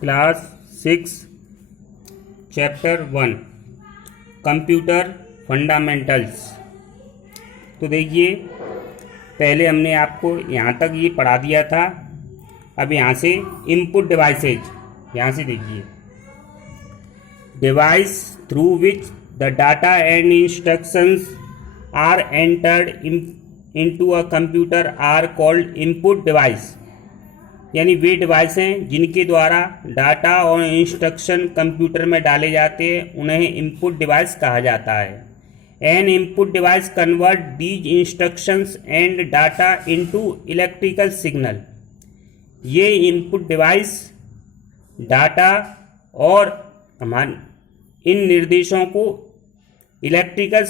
Class 6 chapter 1 computer fundamentals. तो देखिए, पहले हमने आपको यहाँ तक ये पढ़ा दिया था। अब यहाँ से इनपुट डिवाइसेज, यहाँ से देखिए, device through which the data and instructions are entered into a computer are called input device. यानी वे डिवाइस हैं जिनके द्वारा डाटा और इंस्ट्रक्शन कंप्यूटर में डाले जाते हैं, उन्हें इनपुट डिवाइस कहा जाता है। N input device convert these instructions and data into electrical signal. ये इनपुट डिवाइस डाटा और हमारे इन निर्देशों को इलेक्ट्रिकल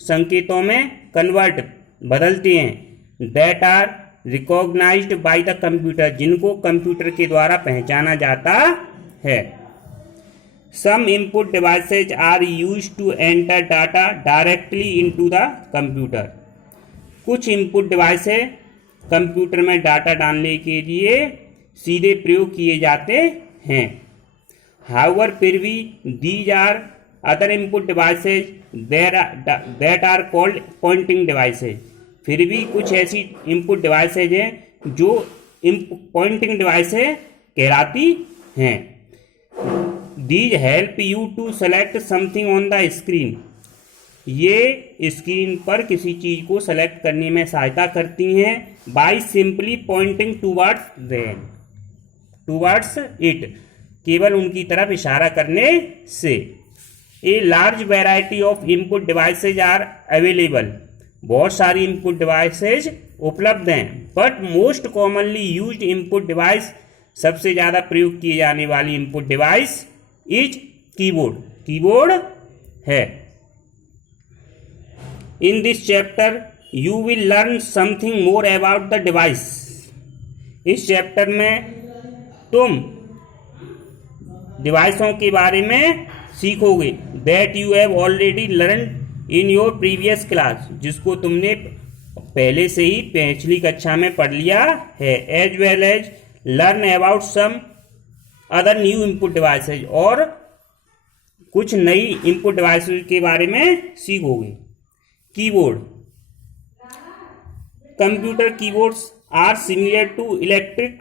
संकेतों में कन्वर्ट बदलते हैं। That are recognized by the computer, जिनको कंप्यूटर के द्वारा पहचाना जाता है। Some input devices are used to enter data directly into the computer. कुछ इनपुट डिवाइस है कंप्यूटर में डाटा डालने के लिए सीधे प्रयोग किए जाते हैं। हाउएवर फिर भी these are other input devices that are called pointing devices. फिर भी कुछ ऐसी इनपुट डिवाइसेज हैं जो पॉइंटिंग डिवाइसेज कहलाती हैं। These help you to select something on the screen. ये स्क्रीन पर किसी चीज को सेलेक्ट करने में सहायता करती हैं by simply pointing towards it, केवल उनकी तरफ इशारा करने से। A large variety of input devices are available. बहुत सारी इनपुट डिवाइसेज उपलब्ध हैं, but most commonly used input device, सबसे ज़्यादा प्रयोग किए जाने वाली इनपुट डिवाइस इज कीबोर्ड है। In this chapter you will learn something more about the device. इस चैप्टर में तुम डिवाइसों के बारे में सीखोगे that you have already learn in your previous class, जिसको तुमने पहले से ही पिछली कक्षा में पढ़ लिया है। As well as learn about some other new input devices, और कुछ नई इनपुट डिवाइसेज के बारे में सीखोगे। Keyboard. Computer keyboards are similar to electric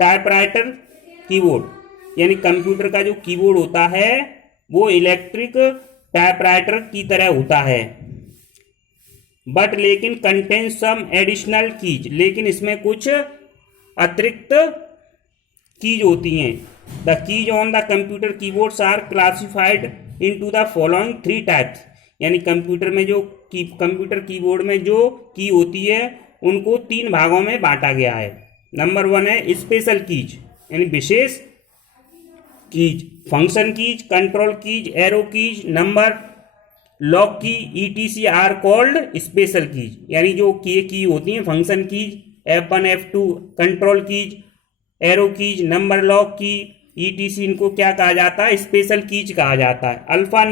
typewriter keyboard. यानी कंप्यूटर का जो कीबोर्ड होता है वो इलेक्ट्रिक टाइपराइटर की तरह होता है, बट लेकिन कंटेन सम एडिशनल कीज। लेकिन इसमें कुछ अतिरिक्त कीज होती हैं। The keys on the computer keyboards are classified into the following 3 types. यानी कंप्यूटर कीबोर्ड में जो की होती है उनको 3 भागों में बांटा गया है। नंबर 1 है स्पेशल कीज, यानी विशेष keys, function keys, control keys, arrow keys, number lock key, ETC are called special keys. यानी जो की होती हैं function keys, F1 F2, control keys, arrow keys, number lock key, ETC, इनको क्या कहा जाता है? स्पेशल कीज कहा जाता है। Alpha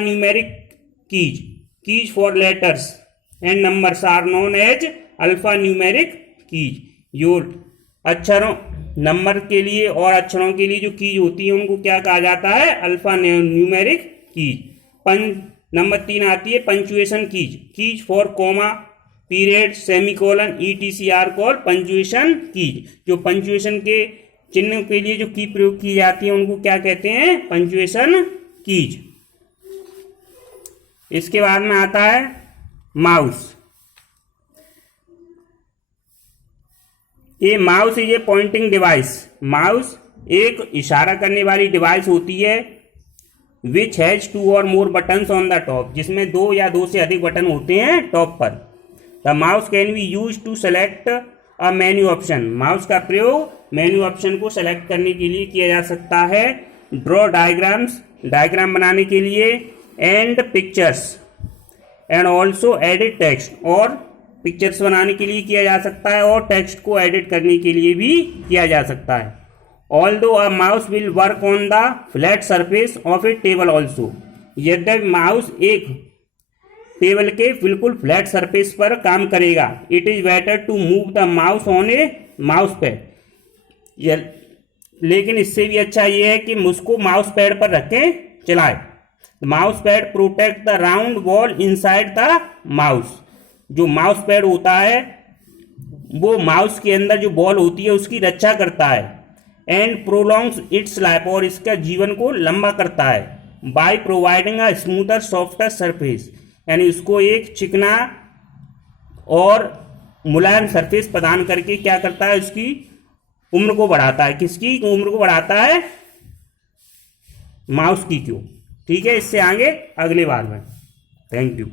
numeric keys for letters and numbers are known as alpha numeric keys. जो अक्षरों, नंबर के लिए और अक्षरों के लिए जो कीज होती है उनको क्या कहा जाता है? Alpha numeric keys. नंबर 3 आती है punctuation keys for comma, period, semicolon, ETC are called punctuation keys. जो पंचुएशन के चिन्ह के लिए जो की प्रयोग की जाती है उनको क्या कहते हैं? Punctuation keys. इसके बाद में आता है माउस। ये mouse is a pointing device. Mouse एक इशारा करने वाली डिवाइस होती है विच हैज 2 और मोर बटन्स ऑन द टॉप, जिसमें 2 या 2 से अधिक बटन होते हैं टॉप पर। The mouse can be use to select a menu option. Mouse का प्रयोग मेन्यू ऑप्शन को सेलेक्ट करने के लिए किया जा सकता है। ड्रॉ डायग्राम बनाने के लिए, and pictures, and also edit text, और पिक्चर्स बनाने के लिए किया जा सकता है और टेक्स्ट को एडिट करने के लिए भी किया जा सकता है। Although a mouse will work on the flat surface of a table also. यद्यपि माउस एक टेबल के बिल्कुल फ्लैट सरफेस पर काम करेगा। It is better to move the mouse on a mouse pad. ये लेकिन इससे भी अच्छा ये है कि उसको माउस पैड पर रखें चलाएं। Mouse pad protect the round ball inside the mouse. जो माउस पैड होता है वो माउस के अंदर जो बॉल होती है उसकी रक्षा करता है। एंड प्रोलॉन्ग्स इट्स लाइफ, और इसका जीवन को लंबा करता है। By providing a smoother softer surface, यानी उसको एक चिकना और मुलायम सरफेस प्रदान करके क्या करता है, उसकी उम्र को बढ़ाता है। किसकी उम्र को बढ़ाता है? माउस की क्यों। ठीक है, इससे आगे अगले बार में। Thank you.